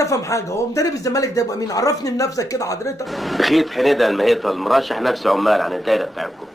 افهم حاجه، هو مدرب الزمالك ده يبقى مين؟ عرفني بنفسك كده حضرتك. خيط حنيدة المهيطل مرشح نفسه عمال عن الدايره بتاعتكم.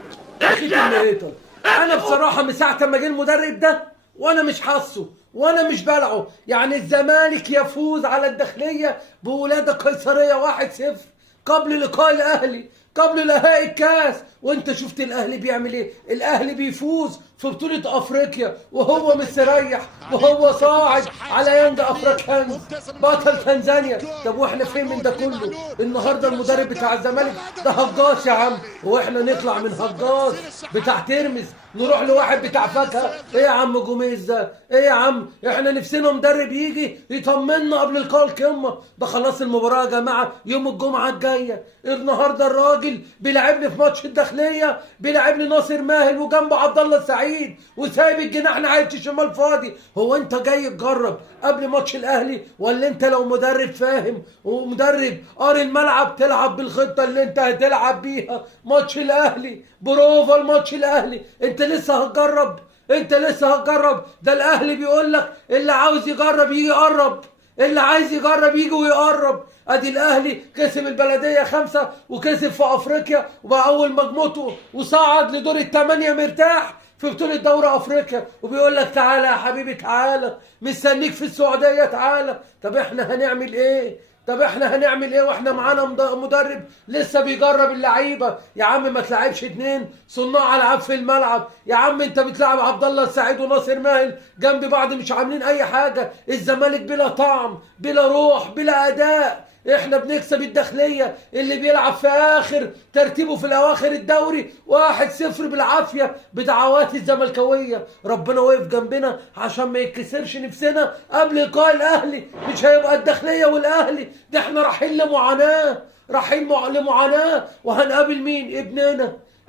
خيط المهيطل. انا بصراحه من ساعه ما جه المدرب ده وانا مش حاسه وانا مش بلعه. يعني الزمالك يفوز على الداخليه بولاده قيصريه 1-0 قبل لقاء الاهلي، قبل نهائي الكاس. وانت شفت الاهلي بيعمل ايه؟ الاهلي بيفوز في بطولة افريقيا وهو مستريح وهو صاعد على يانج افريكانز بطل تنزانيا. طب واحنا فين من ده كله؟ النهارده المدرب بتاع الزمالك ده هجاص يا عم، واحنا نطلع من هجاص بتاع ترمز نروح لواحد بتاع فاكهه؟ ايه يا عم جوميز ده؟ ايه يا عم؟ احنا نفسنا مدرب يجي يطمنا قبل لقاء القمه ده. خلاص المباراه يا جماعه يوم الجمعه الجايه. النهارده الراجل بيلعبني في ماتش الداخليه، بيلعبني ناصر ماهر وجنبه عبد الله السعيد وسايب الجناح ناحيه الشمال فاضي. هو انت جاي تجرب قبل ماتش الاهلي؟ ولا انت لو مدرب فاهم ومدرب قاري الملعب تلعب بالخطه اللي انت هتلعب بيها ماتش الاهلي؟ بروفا الماتش الاهلي انت لسه هتجرب؟ انت لسه هتجرب؟ ده الاهلي بيقول لك اللي عاوز يجرب يجي يقرب، اللي عايز يجرب يجي ويقرب. ادي الاهلي كسب البلديه 5 وكسب في افريقيا وبقى اول مجموعته وصعد لدور الثمانيه مرتاح في بطوله دوري افريقيا، وبيقول لك تعالى يا حبيبي تعالى مستنيك في السعوديه تعالى. طب احنا هنعمل ايه؟ طب احنا هنعمل ايه واحنا معانا مدرب لسه بيجرب اللعيبه؟ يا عم ما تلعبش 2 صناع العاب في الملعب. يا عم انت بتلعب عبد الله السعيد وناصر ماهر جنب بعض مش عاملين اي حاجه. الزمالك بلا طعم بلا روح بلا اداء. احنا بنكسب الداخليه اللي بيلعب في اخر ترتيبه في الاواخر الدوري 1-0 بالعافيه بدعوات الزملكاويه. ربنا وقف جنبنا عشان ما يتكسرش نفسنا قبل لقاء الاهلي. مش هيبقى الداخليه والاهلي ده، احنا رايحين لمعاناه، رايحين لمعاناه. وهنقابل مين؟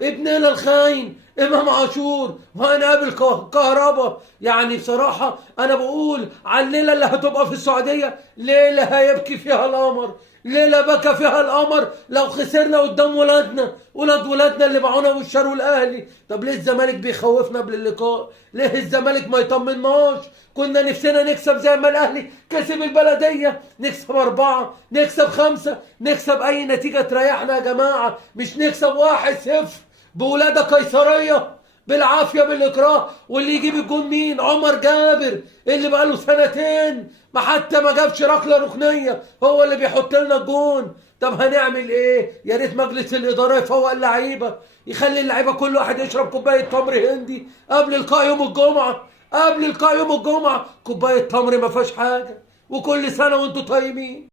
ابننا الخاين امام عاشور، وهنقابل كهربا. يعني بصراحه انا بقول على الليله اللي هتبقى في السعوديه ليله هيبكي فيها القمر، ليله بكى فيها القمر لو خسرنا قدام ولادنا اللي باعونا واشتروا الاهلي. طب ليه الزمالك بيخوفنا قبل اللقاء؟ ليه الزمالك ما يطمناش؟ كنا نفسنا نكسب زي ما الاهلي كسب البلديه، نكسب 4 نكسب 5 نكسب اي نتيجه تريحنا يا جماعه، مش نكسب 1-0 بولاده قيصريه بالعافيه بالاكراه. واللي يجيب الجون مين؟ عمر جابر اللي بقاله 2 حتى ما جابش ركله ركنيه هو اللي بيحط لنا الجون. طب هنعمل ايه؟ يا ريت مجلس الاداره يفوق اللعيبه، يخلي اللعيبه كل واحد يشرب كوبايه تمر هندي قبل لقاء يوم الجمعه. قبل لقاء يوم الجمعه كوبايه تمر ما فيهاش حاجه. وكل سنه وانتم طيبين.